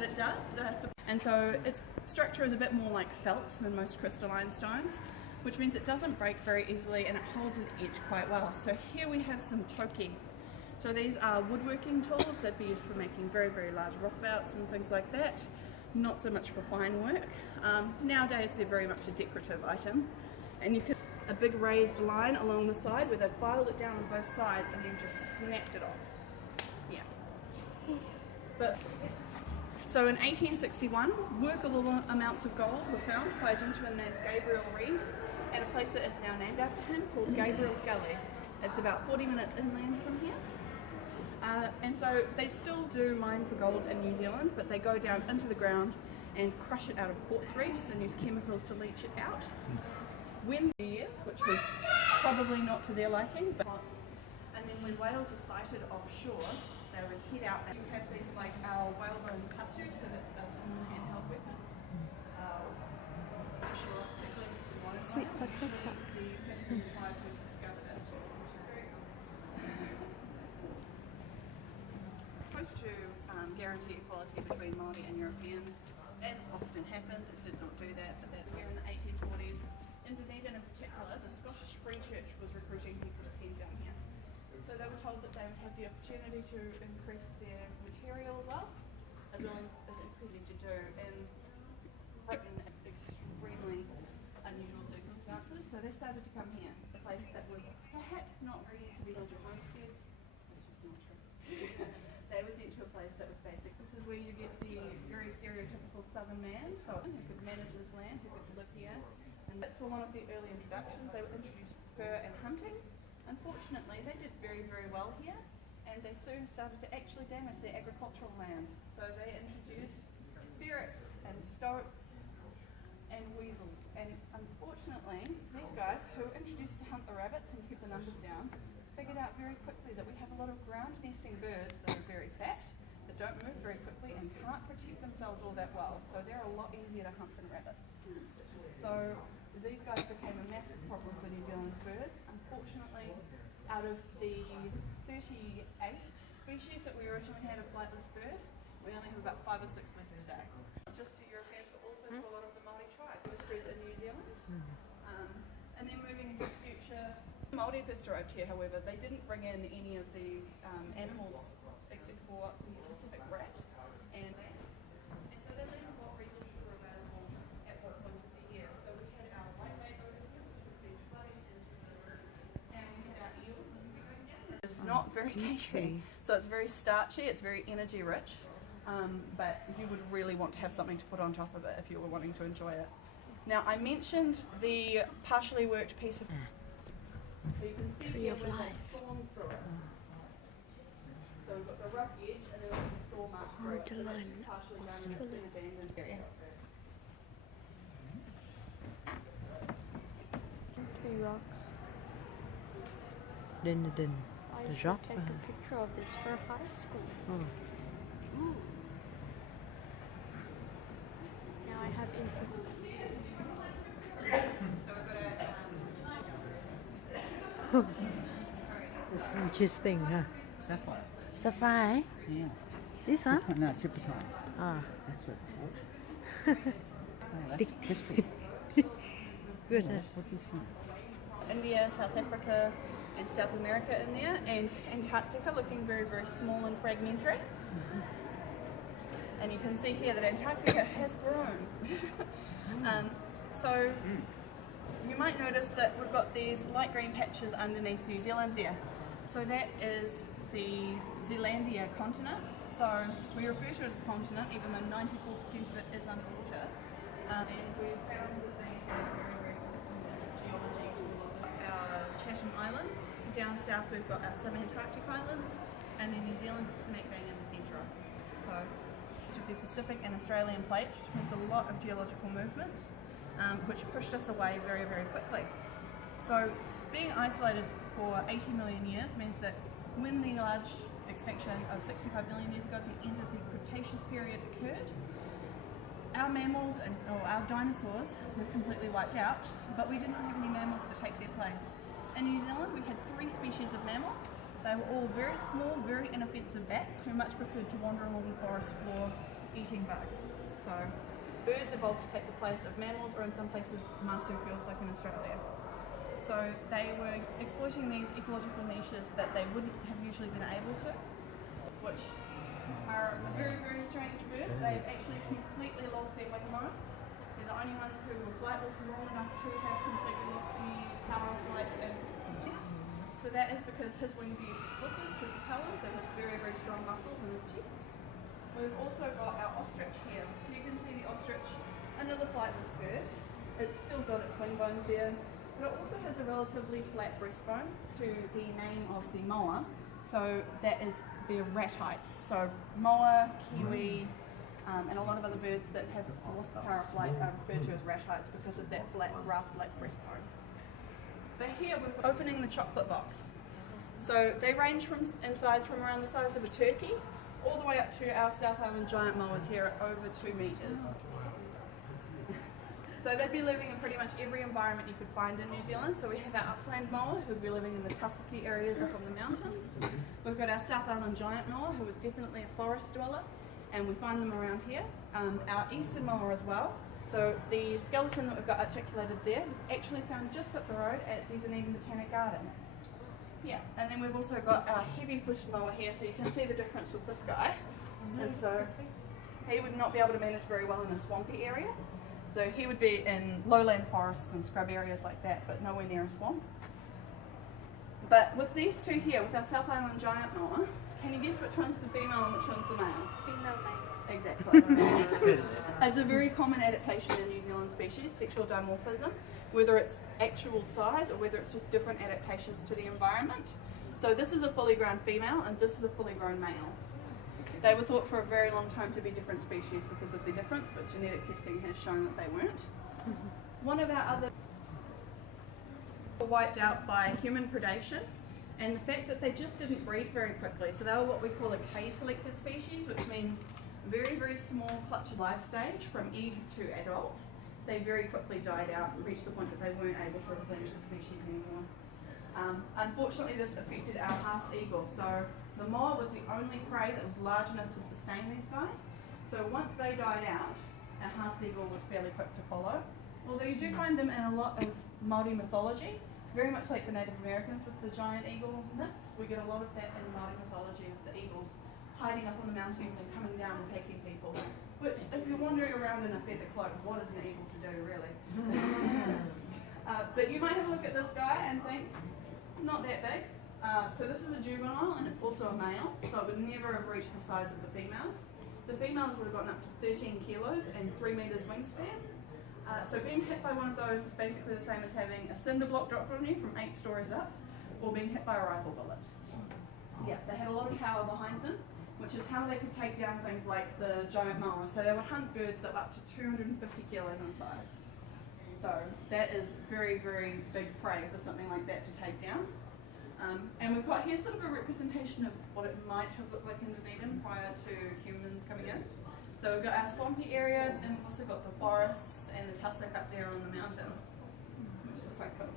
but it does. And so its structure is a bit more like felt than most crystalline stones, which means it doesn't break very easily and it holds an edge quite well. So here we have some toki. So these are woodworking tools that'd be used for making very, very large roughabouts and things like that. Not so much for fine work. Nowadays they're very much a decorative item, and you could a big raised line along the side where they've filed it down on both sides and then just snapped it off. Yeah. But so in 1861, workable amounts of gold were found by a gentleman named Gabriel Reed at a place that is now named after him called Gabriel's Gully. It's about 40 minutes inland from here. And so they still do mine for gold in New Zealand, but they go down into the ground and crush it out of quartz reefs and use chemicals to leach it out. When years, which was probably not to their liking, but and then when whales were sighted offshore, they would head out and you have things like our whalebone katsu, so that's a small handheld weapon. Sweet potato. The person in tribe who's discovered it, which is very cool. Supposed to guarantee equality between Māori and Europeans. As often happens, it did not do that, but that here in the 1840s, in Dunedin in particular, the Scottish Free Church was recruiting people to send down here. So they were told that they would have the opportunity to increase their material wealth, as well as including to do in Britain at extremely unusual circumstances. So they started to come here, a place that was perhaps not ready to be built your homesteads. This was not true. They were sent to a place that was basic. This is where you get the very stereotypical southern man, so who could manage this land, who could live here. And that's for one of the early introductions. They would introduce fur and hunting. Unfortunately, they did very, very well here, and they soon started to actually damage their agricultural land. So they introduced ferrets and stoats and weasels. And unfortunately, these guys who were introduced to hunt the rabbits and keep the numbers down, figured out very quickly that we have a lot of ground nesting birds that are very fat, that don't move very quickly and can't protect themselves all that well. So they're a lot easier to hunt than rabbits. So these guys became a massive problem for New Zealand birds. Unfortunately, out of the 38 species that we originally had of flightless bird, we only have about 5 or 6 left today. Not just to Europeans, but also to a lot of the Māori tribes who are spread in New Zealand. And then moving into the future, Māori first arrived here, however, they didn't bring in any of the animals except for the Pacific rat. And so they learned what resources were available at what point of the year. So we had our whitebait over here, which would be flooding into the rivers, and we had our eels that would be going down. It's not very tasty. So it's very starchy, it's very energy rich, but you would really want to have something to put on top of it if you were wanting to enjoy it. Now I mentioned the partially worked piece of so you can see Tree here of where life. they've sawn through it. So we've got the rough edge and then we've got the saw mark through it. So that's just partially done in an abandoned area. Three rocks. Dunedin. I The should rock? take a picture of this for high school. Oh. Ooh. Now I have info. That's interesting, huh? Sapphire. Sapphire? Yeah. This one? No, Serpentine. Ah. That's what it's called. Oh, that's crystal. Good. What's this one? India, South Africa and South America in there, and Antarctica looking very, very small and fragmentary. And you can see here that Antarctica has grown. So you might notice that we've got these light green patches underneath New Zealand there. So that is the Zealandia continent. So we refer to it as a continent, even though 94% of it is underwater. And we've found that they have very, very different geology. Our Chatham Islands. Down south we've got our subantarctic islands, and then New Zealand is smack bang in the centre of it. So of the Pacific and Australian plates, which means a lot of geological movement, which pushed us away very, very quickly. So being isolated for 80 million years means that when the large extinction of 65 million years ago at the end of the Cretaceous period occurred, our mammals and our dinosaurs were completely wiped out, but we didn't have any mammals to take their place. In New Zealand we had 3 species of mammal. They were all very small, very inoffensive bats who much preferred to wander along the forest floor eating bugs. So birds evolved to take the place of mammals, or in some places marsupials, like in Australia. So they were exploiting these ecological niches that they wouldn't have usually been able to, which are a very, very strange bird. They've actually completely lost their wing bones. They're the only ones who were flightless long enough to have completely lost the power of flight and so that is because his wings are used as flippers to propel him, so he has very, very strong muscles in his chest. We've also got our ostrich here. So you can see the ostrich, another flightless bird. It's still got its wing bones there, but it also has a relatively flat breastbone to the name of the moa. So that is their ratites. So moa, kiwi, and a lot of other birds that have lost the power of flight are referred to as ratites because of that flat, rough, black breastbone. But here we're opening the chocolate box. So they range in size from around the size of a turkey all the way up to our South Island giant moas here at over 2 meters. So they'd be living in pretty much every environment you could find in New Zealand. So we have our upland moa who'd be living in the tussocky areas up on the mountains. We've got our South Island giant moa who is definitely a forest dweller, and we find them around here. Our eastern moa as well. So the skeleton that we've got articulated there was actually found just up the road at the Dunedin Botanic Garden. Yeah, and then we've also got our heavy-footed moa here, so you can see the difference with this guy. And so he would not be able to manage very well in a swampy area. So he would be in lowland forests and scrub areas like that, but nowhere near a swamp. But with these two here, with our South Island giant moa, can you guess which one's the female and which one's the male? Female male. Exactly. It's a very common adaptation in New Zealand species, sexual dimorphism, whether it's actual size or whether it's just different adaptations to the environment. So this is a fully grown female and this is a fully grown male. They were thought for a very long time to be different species because of the difference, but genetic testing has shown that they weren't. One of our other were wiped out by human predation, and the fact that they just didn't breed very quickly. So they were what we call a K-selected species, which means very, very small clutches life stage from egg to adult. They very quickly died out and reached the point that they weren't able to replenish the species anymore. Unfortunately, this affected our Haas eagle. So the moa was the only prey that was large enough to sustain these guys. So once they died out, our Haas eagle was fairly quick to follow. Although you do find them in a lot of Māori mythology, very much like the Native Americans with the giant eagle myths. We get a lot of that in Māori mythology with the eagles hiding up on the mountains and coming down and taking people. Which, if you're wandering around in a feather cloak, what is an eagle to do, really? But you might have a look at this guy and think, not that big. So this is a juvenile and it's also a male, so it would never have reached the size of the females. The females would have gotten up to 13 kilos and 3 meters wingspan. So being hit by one of those is basically the same as having a cinder block dropped on you from 8 stories up, or being hit by a rifle bullet. Yeah, they had a lot of power behind them, which is how they could take down things like the giant moa. So they would hunt birds that were up to 250 kilos in size. So that is very, very big prey for something like that to take down. And we've got here sort of a representation of what it might have looked like in Dunedin prior to humans coming in. So we've got our swampy area, and we've also got the forests and the tussock up there on the mountain, which is quite cool.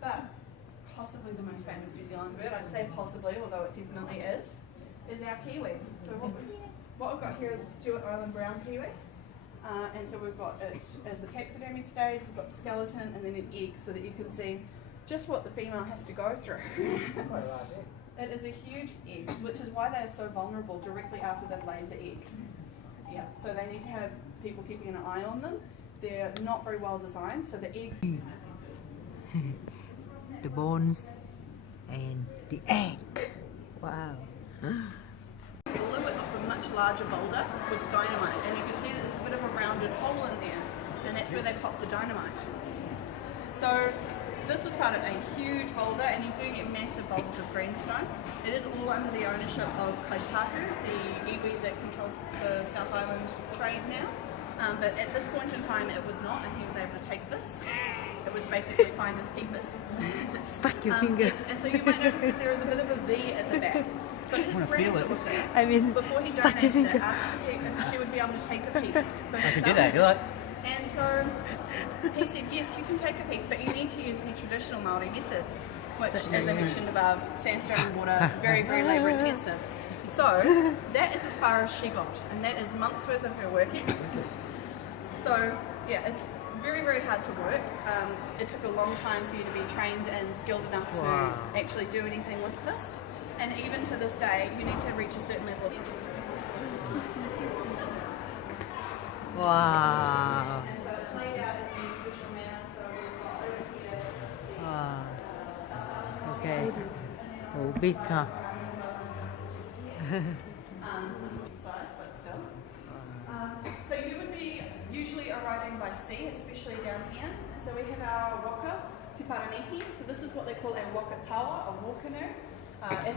But possibly the most famous New Zealand bird, I'd say possibly, although it definitely is our kiwi. So what we've got here is a Stewart Island brown kiwi. And so we've got it as the taxidermy stage, we've got the skeleton, and then an egg, so that you can see just what the female has to go through. It is a huge egg, which is why they are so vulnerable directly after they've laid the egg. Yeah, so they need to have people keeping an eye on them. They're not very well designed, so the eggs... The bones and the egg. Wow. A little bit of a much larger boulder with dynamite, and you can see that there's a bit of a rounded hole in there, and that's where they pop the dynamite. So this was part of a huge boulder, and you do get massive boulders of greenstone. It is all under the ownership of Kaitaku, the iwi that controls the South Island trade now. But at this point in time it was not, and he was able to take this. It was basically finders keepers. Stuck your finger. Yes, and so you might notice that there is a bit of a V at the back. So his granddaughter, I mean, before he stuck your donated it, finger. asked if she would be able to take a piece for I herself. can do that, you're like, And so he said, yes, you can take a piece, but you need to use the traditional Māori methods, which, as I mentioned above, sandstone water, very, very labour intensive. So that is as far as she got, and that is months worth of her working. So yeah, it's very, very hard to work. It took a long time for you to be trained and skilled enough Wow. to actually do anything with this. And even to this day, you need to reach a certain level of Wow. And so it's laid out in the traditional manner. So we've got over here. Wow. Okay. Oh, big, huh? Side, but still. So you would be usually arriving by sea, especially down here. And so we have our waka, Te Paraniki. So this is what they call a waka tawa, a war canoe. It